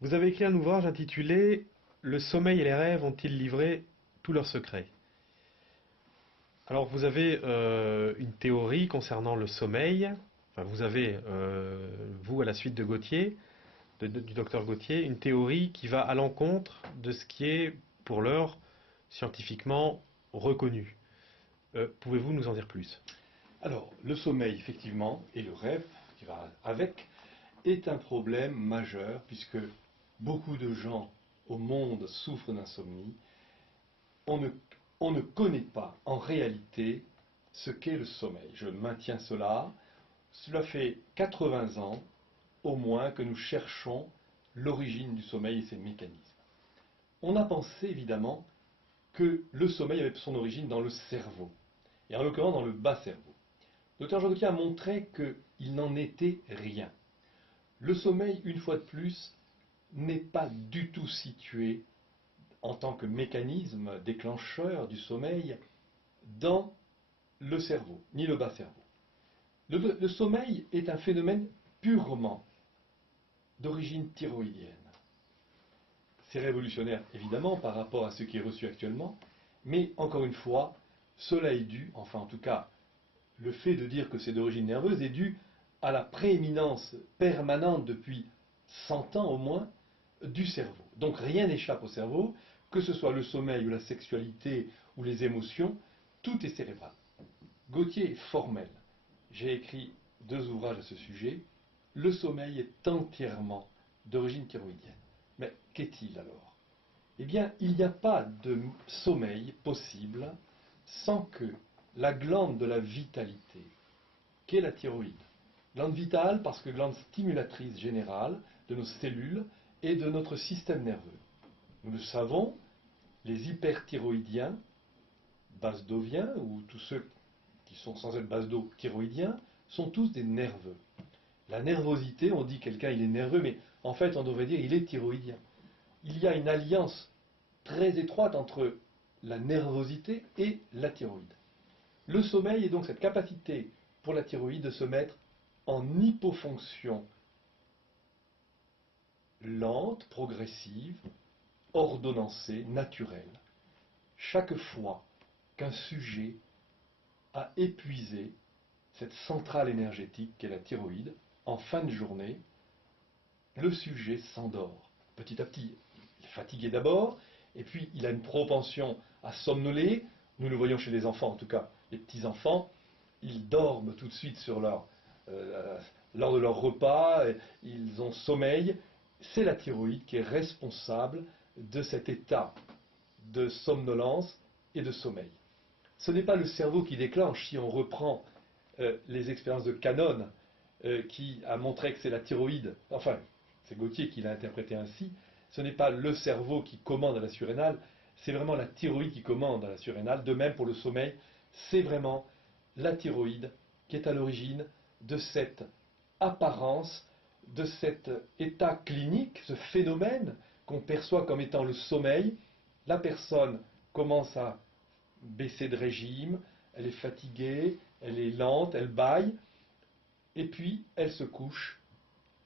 Vous avez écrit un ouvrage intitulé Le sommeil et les rêves ont-ils livré tous leurs secrets? Alors vous avez une théorie concernant le sommeil. Enfin, vous avez, vous, à la suite de Gauthier, du docteur Gauthier, une théorie qui va à l'encontre de ce qui est, pour l'heure, scientifiquement reconnu. Pouvez-vous nous en dire plus? Alors, le sommeil, effectivement, et le rêve qui va avec, est un problème majeur puisque beaucoup de gens au monde souffrent d'insomnie. On ne, on ne connaît pas en réalité ce qu'est le sommeil. Je maintiens cela. Cela fait 80 ans au moins que nous cherchons l'origine du sommeil et ses mécanismes. On a pensé évidemment que le sommeil avait son origine dans le cerveau, et en l'occurrence dans le bas cerveau. Dr Jean Gaultier a montré qu'il n'en était rien. Le sommeil, une fois de plus, n'est pas du tout situé en tant que mécanisme déclencheur du sommeil dans le cerveau, ni le bas cerveau. Le sommeil est un phénomène purement d'origine thyroïdienne. C'est révolutionnaire, évidemment, par rapport à ce qui est reçu actuellement, mais encore une fois, cela est dû, enfin en tout cas, le fait de dire que c'est d'origine nerveuse est dû à la prééminence permanente depuis 100 ans au moins du cerveau. Donc rien n'échappe au cerveau, que ce soit le sommeil ou la sexualité ou les émotions, tout est cérébral. Gauthier est formel. J'ai écrit 2 ouvrages à ce sujet. Le sommeil est entièrement d'origine thyroïdienne. Mais qu'est-il alors? Eh bien, il n'y a pas de sommeil possible sans que la glande de la vitalité, qu'est la thyroïde, glande vitale parce que glande stimulatrice générale de nos cellules et de notre système nerveux. Nous le savons, les hyperthyroïdiens, basedoviens, ou tous ceux qui sont sans être basedo-thyroïdiens, sont tous des nerveux. La nervosité, on dit quelqu'un il est nerveux, mais en fait on devrait dire il est thyroïdien. Il y a une alliance très étroite entre la nervosité et la thyroïde. Le sommeil est donc cette capacité pour la thyroïde de se mettre en hypofonction lente, progressive, ordonnancée, naturelle. Chaque fois qu'un sujet a épuisé cette centrale énergétique qu'est la thyroïde, en fin de journée, le sujet s'endort. Petit à petit, il est fatigué d'abord, et puis il a une propension à somnoler. Nous le voyons chez les enfants, en tout cas les petits-enfants, ils dorment tout de suite lors de leur repas, ils ont sommeil. C'est la thyroïde qui est responsable de cet état de somnolence et de sommeil. Ce n'est pas le cerveau qui déclenche, si on reprend les expériences de Cannon, qui a montré que c'est la thyroïde, enfin, c'est Gauthier qui l'a interprété ainsi, ce n'est pas le cerveau qui commande à la surrénale, c'est vraiment la thyroïde qui commande à la surrénale. De même pour le sommeil, c'est vraiment la thyroïde qui est à l'origine de cette apparence, de cet état clinique, ce phénomène qu'on perçoit comme étant le sommeil. La personne commence à baisser de régime, elle est fatiguée, elle est lente, elle bâille, et puis elle se couche.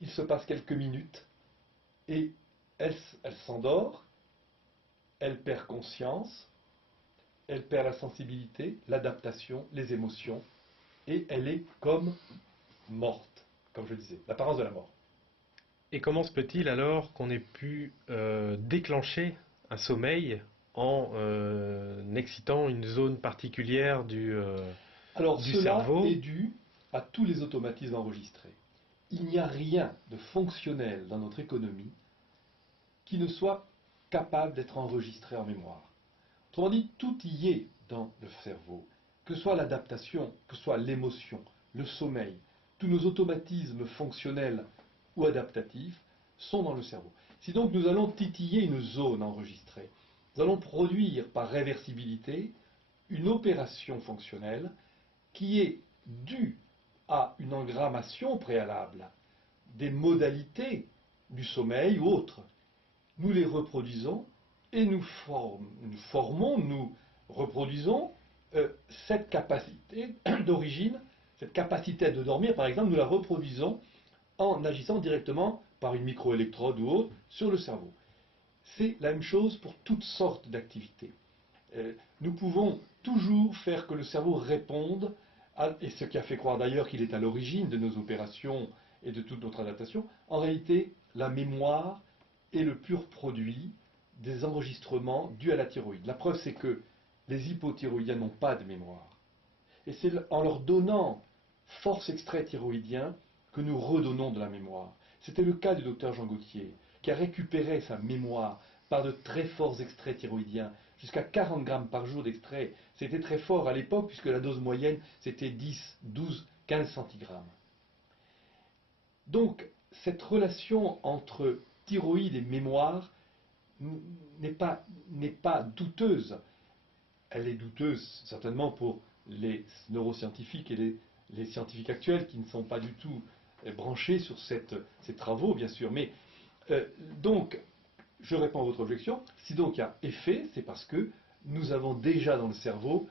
Il se passe quelques minutes, et elle s'endort, elle perd conscience, elle perd la sensibilité, l'adaptation, les émotions, et elle est comme morte, comme je disais, l'apparence de la mort. Et comment se peut-il alors qu'on ait pu déclencher un sommeil en excitant une zone particulière Alors du cela est cerveau? dû à tous les automatismes enregistrés. Il n'y a rien de fonctionnel dans notre économie qui ne soit capable d'être enregistré en mémoire. Autrement dit, tout y est dans le cerveau, que ce soit l'adaptation, que ce soit l'émotion, le sommeil, tous nos automatismes fonctionnels ou adaptatifs sont dans le cerveau. Si donc nous allons titiller une zone enregistrée, nous allons produire par réversibilité une opération fonctionnelle qui est due à une engrammation préalable des modalités du sommeil ou autres. Nous les reproduisons et nous formons, nous reproduisons cette capacité d'origine, cette capacité de dormir, par exemple, nous la reproduisons en agissant directement par une microélectrode ou autre, sur le cerveau. C'est la même chose pour toutes sortes d'activités. Nous pouvons toujours faire que le cerveau réponde, et ce qui a fait croire d'ailleurs qu'il est à l'origine de nos opérations et de toute notre adaptation. En réalité, la mémoire est le pur produit des enregistrements dus à la thyroïde. La preuve, c'est que les hypothyroïdiens n'ont pas de mémoire. Et c'est en leur donnant force extrait thyroïdien que nous redonnons de la mémoire. C'était le cas du docteur Jean Gauthier, qui a récupéré sa mémoire par de très forts extraits thyroïdiens, jusqu'à 40 grammes par jour d'extrait. C'était très fort à l'époque, puisque la dose moyenne, c'était 10, 12, 15 centigrammes. Donc, cette relation entre thyroïde et mémoire n'est pas douteuse. Elle est douteuse, certainement, pour les neuroscientifiques et les scientifiques actuels qui ne sont pas du tout branchés sur ces travaux, bien sûr. Mais donc, je réponds à votre objection. Si donc il y a effet, c'est parce que nous avons déjà dans le cerveau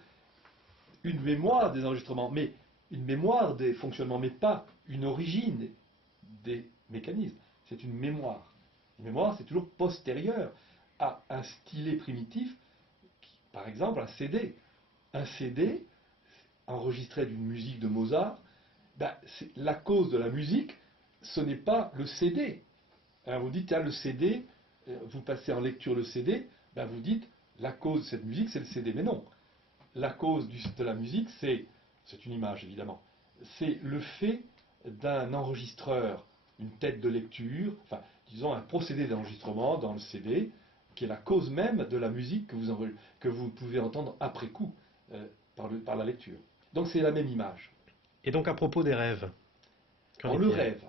une mémoire des enregistrements, mais une mémoire des fonctionnements, mais pas une origine des mécanismes. C'est une mémoire. Une mémoire, c'est toujours postérieur à un stylet primitif, par exemple un CD. Un CD enregistré d'une musique de Mozart, ben, la cause de la musique, ce n'est pas le CD. Alors vous dites, le CD, vous passez en lecture le CD, ben vous dites, la cause de cette musique, c'est le CD. Mais non, la cause de la musique, c'est une image évidemment, c'est le fait d'un enregistreur, une tête de lecture, enfin, disons un procédé d'enregistrement dans le CD, qui est la cause même de la musique que vous pouvez entendre après coup par la lecture. Donc c'est la même image. Et donc à propos des rêves, Dans le rêve,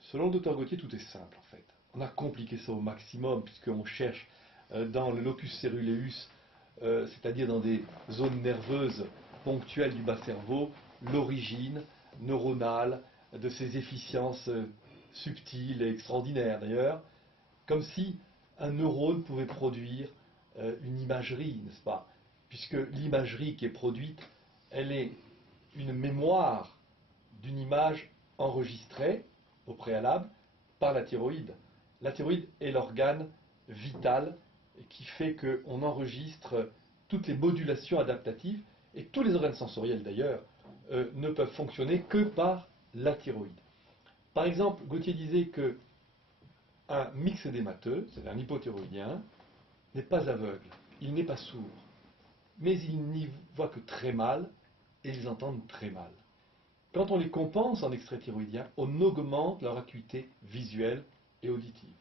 selon le docteur Gauthier, tout est simple en fait. On a compliqué ça au maximum, puisqu'on cherche dans le locus ceruleus, c'est-à-dire dans des zones nerveuses ponctuelles du bas cerveau, l'origine neuronale de ces efficiences subtiles et extraordinaires d'ailleurs, comme si un neurone pouvait produire une imagerie, n'est-ce pas? Puisque l'imagerie qui est produite, elle est une mémoire d'une image enregistrée au préalable par la thyroïde. La thyroïde est l'organe vital qui fait qu'on enregistre toutes les modulations adaptatives, et tous les organes sensoriels d'ailleurs ne peuvent fonctionner que par la thyroïde. Par exemple, Gauthier disait que un myxédémateux, c'est-à-dire un hypothyroïdien, n'est pas aveugle, il n'est pas sourd, mais il n'y voit que très mal et ils entendent très mal. Quand on les compense en extrait thyroïdien, on augmente leur acuité visuelle et auditive.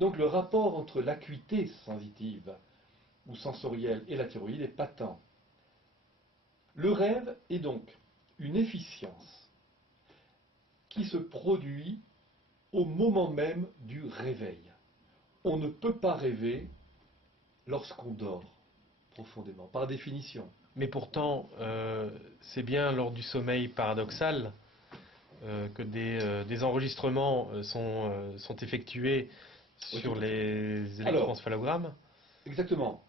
Donc le rapport entre l'acuité sensitive ou sensorielle et la thyroïde est patent. Le rêve est donc une efficience qui se produit au moment même du réveil. On ne peut pas rêver lorsqu'on dort profondément, par définition. mais pourtant, c'est bien lors du sommeil paradoxal que des enregistrements sont effectués Oui, sur tout à fait. les Alors, électroencéphalogrammes. exactement.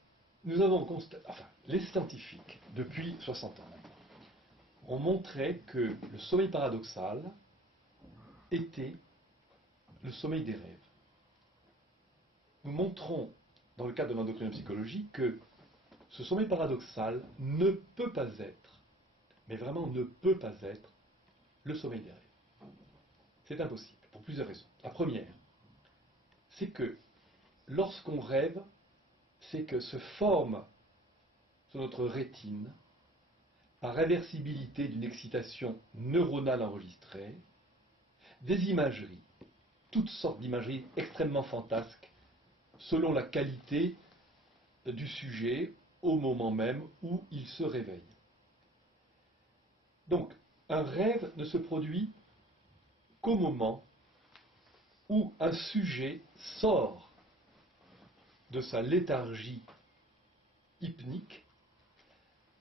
Nous avons constaté, enfin, les scientifiques, depuis 60 ans maintenant, ont montré que le sommeil paradoxal était le sommeil des rêves. Nous montrons, dans le cadre de l'endocrinopsychologie, que ce sommeil paradoxal ne peut pas être, mais vraiment ne peut pas être, le sommeil des rêves. C'est impossible, pour plusieurs raisons. La première, c'est que lorsqu'on rêve, c'est que se forme sur notre rétine, par réversibilité d'une excitation neuronale enregistrée, des imageries, toutes sortes d'imageries extrêmement fantasques, selon la qualité du sujet au moment même où il se réveille. Donc, un rêve ne se produit qu'au moment où un sujet sort de sa léthargie hypnique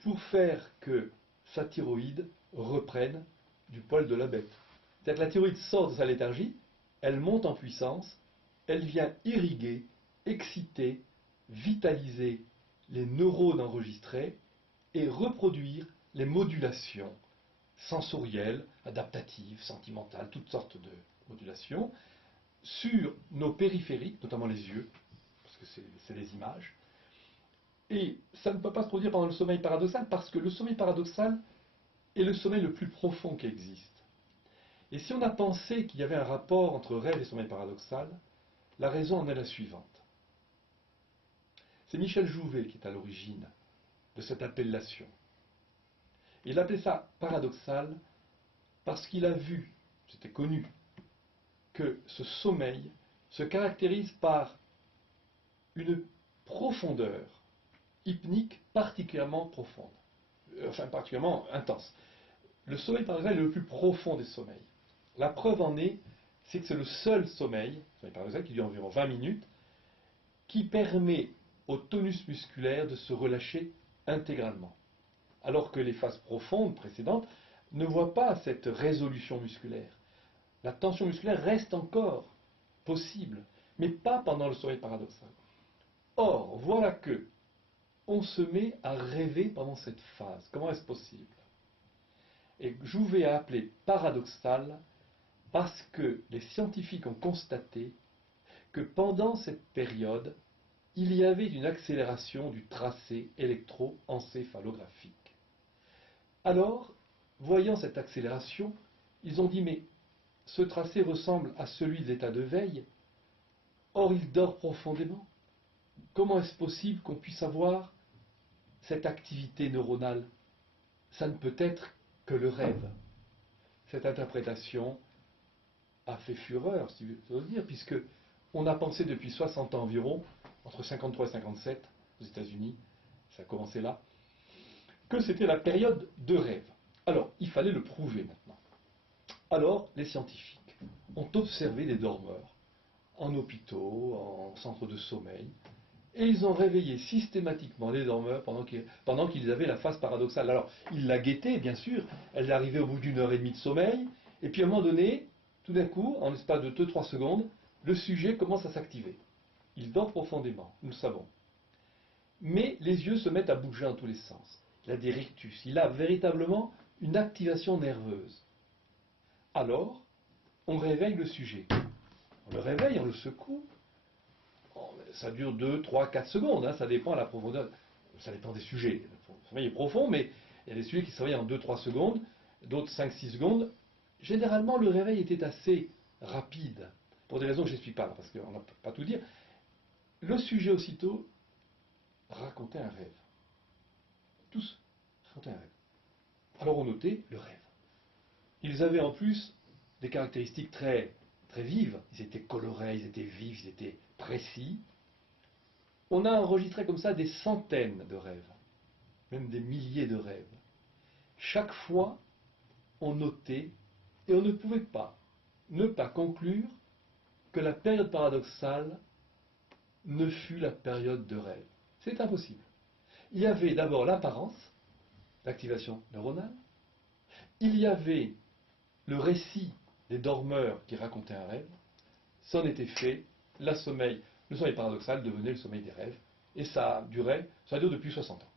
pour faire que sa thyroïde reprenne du poil de la bête. C'est-à-dire que la thyroïde sort de sa léthargie, elle monte en puissance, elle vient irriguer, exciter, vitaliser les neurones enregistrés et reproduire les modulations sensorielles, adaptatives, sentimentales, toutes sortes de modulations, sur nos périphériques, notamment les yeux, parce que c'est des images. Et ça ne peut pas se produire pendant le sommeil paradoxal, parce que le sommeil paradoxal est le sommeil le plus profond qui existe. Et si on a pensé qu'il y avait un rapport entre rêve et sommeil paradoxal, la raison en est la suivante. C'est Michel Jouvet qui est à l'origine de cette appellation. Il appelait ça paradoxal parce qu'il a vu, c'était connu, que ce sommeil se caractérise par une profondeur hypnique particulièrement profonde, enfin particulièrement intense. Le sommeil paradoxal est le plus profond des sommeils. La preuve en est, c'est que c'est le seul sommeil paradoxal qui dure environ 20 minutes, qui permet au tonus musculaire de se relâcher intégralement. Alors que les phases profondes précédentes ne voient pas cette résolution musculaire. La tension musculaire reste encore possible, mais pas pendant le sommeil paradoxal. Or, voilà que on se met à rêver pendant cette phase. Comment est-ce possible? Et Jouvet a appelé paradoxal parce que les scientifiques ont constaté que pendant cette période, il y avait une accélération du tracé électroencéphalographique. Alors, voyant cette accélération, ils ont dit, mais ce tracé ressemble à celui de l'état de veille, or il dort profondément. Comment est-ce possible qu'on puisse avoir cette activité neuronale? Ça ne peut être que le rêve. Cette interprétation a fait fureur, si j'ose dire, puisque on a pensé depuis 60 ans environ, entre 53 et 57 aux États-Unis, ça a commencé là, que c'était la période de rêve. Alors, il fallait le prouver maintenant. Alors, les scientifiques ont observé des dormeurs en hôpitaux, en centres de sommeil, et ils ont réveillé systématiquement les dormeurs pendant qu'ils avaient la phase paradoxale. Alors, ils la guettaient, bien sûr, elle arrivait au bout d'une heure et demie de sommeil, et puis à un moment donné, tout d'un coup, en l'espace de 2-3 secondes, le sujet commence à s'activer. Il dort profondément, nous le savons. Mais les yeux se mettent à bouger dans tous les sens. Il a des rictus, il a véritablement une activation nerveuse. Alors, on réveille le sujet. On le réveille, on le secoue. Ça dure 2, 3, 4 secondes, ça dépend de la profondeur. Ça dépend des sujets. Le sommeil est profond, mais il y a des sujets qui se réveillent en 2-3 secondes, d'autres 5-6 secondes. Généralement, le réveil était assez rapide, pour des raisons que je n'explique pas, parce qu'on ne peut pas tout dire. Le sujet, aussitôt, racontait un rêve. Tous racontaient un rêve. Alors on notait le rêve. Ils avaient en plus des caractéristiques très, très vives. Ils étaient colorés, ils étaient vifs, ils étaient précis. On a enregistré comme ça des centaines de rêves, même des milliers de rêves. Chaque fois, on notait, et on ne pouvait pas ne pas conclure que la période paradoxale ne fut la période de rêve. C'est impossible. Il y avait d'abord l'apparence, l'activation neuronale, il y avait le récit des dormeurs qui racontaient un rêve, c'en était fait, le sommeil paradoxal devenait le sommeil des rêves, et ça dure depuis 60 ans.